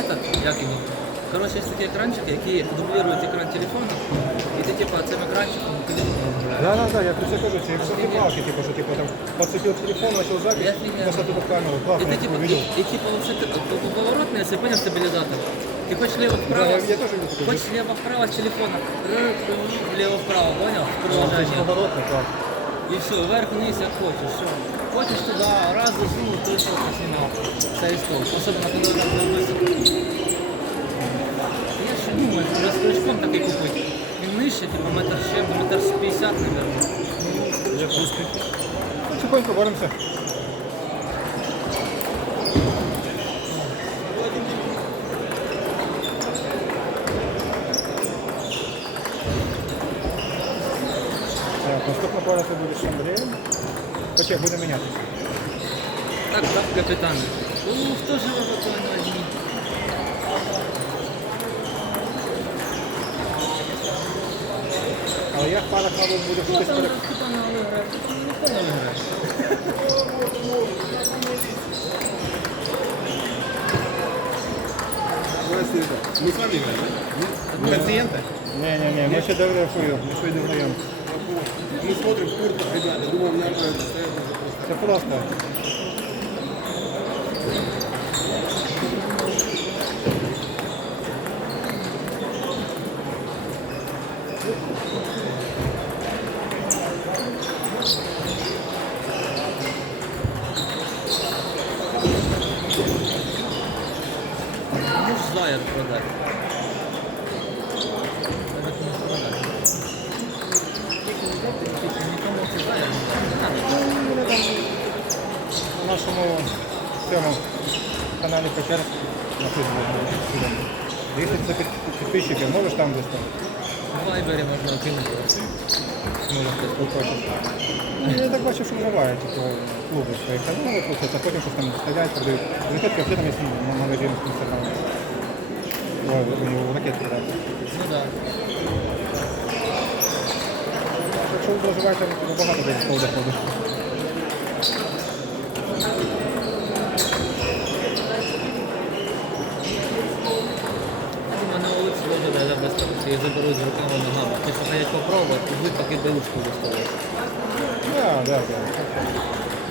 этот, як його. Коротше, є такі екранчики, які дублюють екран телефону, і ти типа цим екранчиком телефон. Да, да, да, я про це кажу, це як палки, типу, що типу там подцепив телефон, начал запись, просто тупо камеру, І класно, ти я типа, і, видел. і типа вообще ти по- поворотний, если понял стабілізатор. Ти Да, ліво-вправо, я, я хочеш ліво-вправо з телефона, вліво-вправо, понял? В Ну, приложенні. поворотный, класс. І все, вверх-вниз, як хочеш, все. Хочеш туди, раз засунув, прийшов, поснімав. Цей стол. Особливо, коли там високо. Я ще думаю, що з крючком такий купити. Він нижче, типу метр ще, метр з 50, мабуть. Я. Ну, тихонько боремося. Так, наступна пара це буде з Хоча буде мінятися. Так, так, капітан. Ну, хто живе в одній? Але як пара мабуть, буде Хто хтось там перед... Капітан не виграє? Ніхто не виграє. Мы с вами играем, да? Пациенты? Не-не-не, ми ще фотографуємо, ми ще дознаємо. Мы смотрим в куртах, ребята, думаем, нормально, стоят Все просто. Це просто. Ну, ж заяц продати. Треба комусь продати. Тільки взяти, тільки нікому це заяц не треба. На нашому цьому каналі Печер на Фейсбуці. Якщо це під- підписчики, можеш там десь там? В Вайбері можна кинути. Може хтось. Ну, Я так бачив, що буває, типу, клуби своїх каналів, просто а потім щось там виставляють, продають. Ракетки вообще там є магазин в Інстаграмі. Ой, у нього ракетки продають. Ну так. Якщо ви проживаєте, то багато десь по доходу. Я заберу з руками ногами. Ти що попробувати, ви поки берушку доставити. Так, так, так.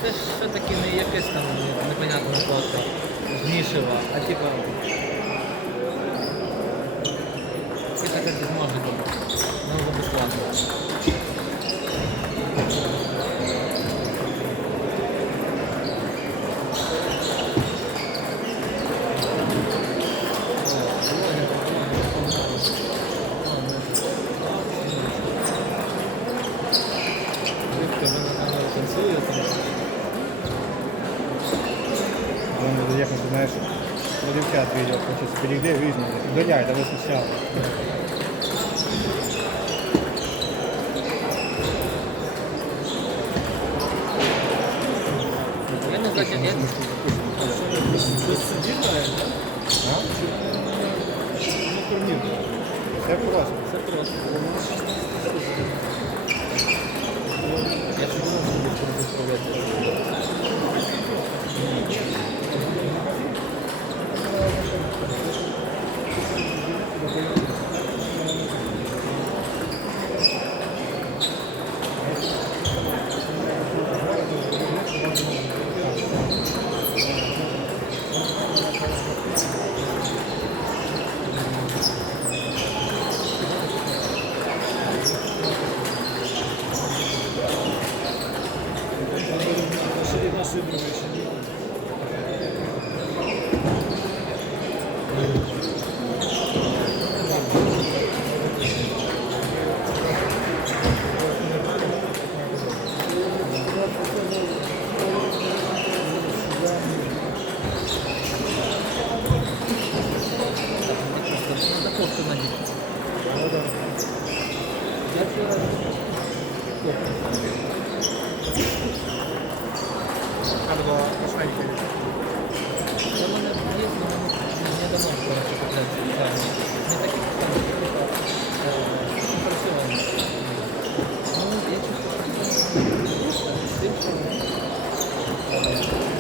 Це ж все-таки не якесь там непонятне просто змішива, а типа. Всі таке зможе бути. Ну, безплатно. Танцює там. Вон, як ти знаєш, про дівчат відео, хочеться перейди в різні. Доляй, давай спочатку. Я не знаю, я... А? Це просто. Це просто. Я ж думав, що ви Albo szwajcy. No one jest, no nie wiadomo, czy one się podleci. Nie takie pytanie, tylko interesują mnie. No wiecie, większą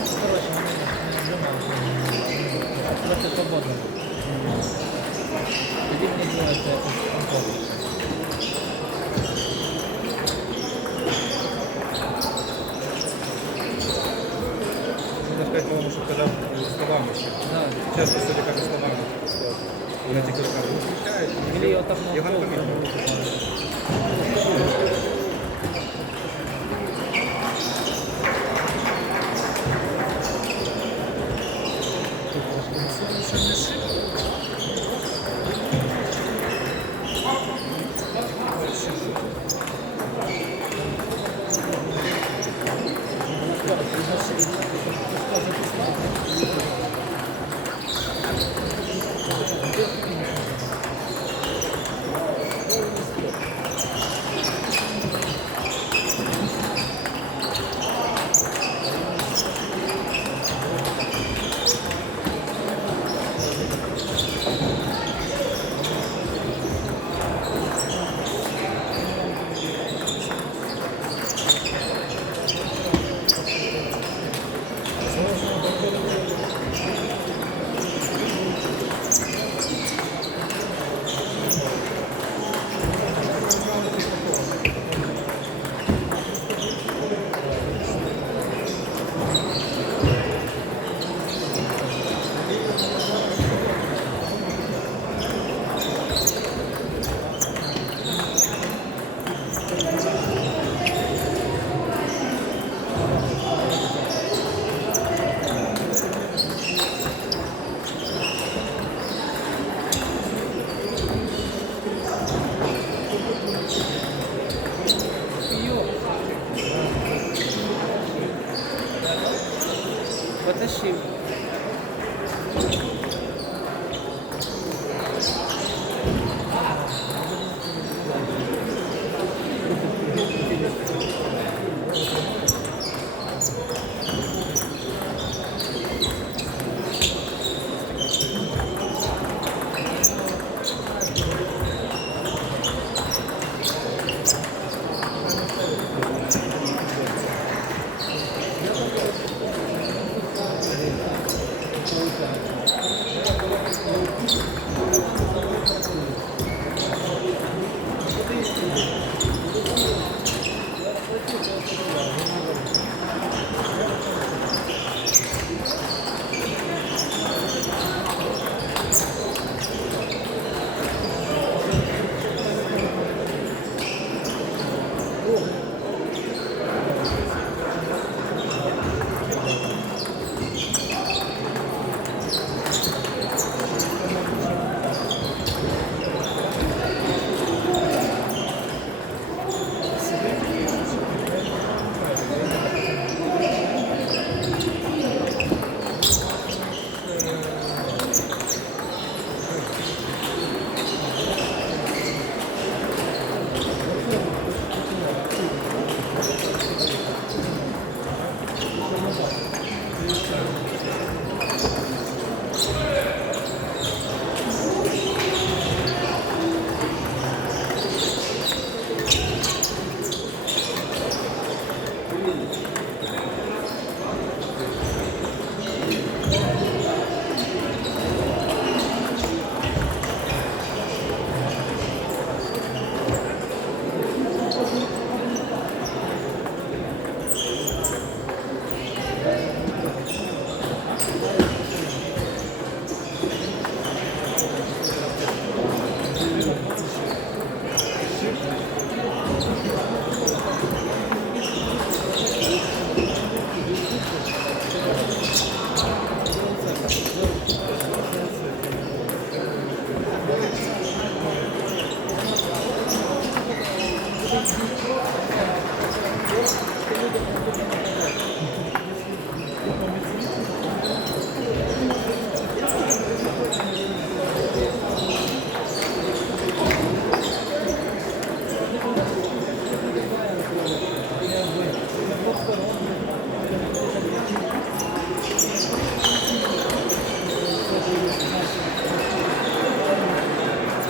skoro się mamy na Trochę to wodę. Gdyby nie było, to по-моєму, що казав словами ще. Часто собі каже словами. Вона тільки кажуть, ну, Я Или отак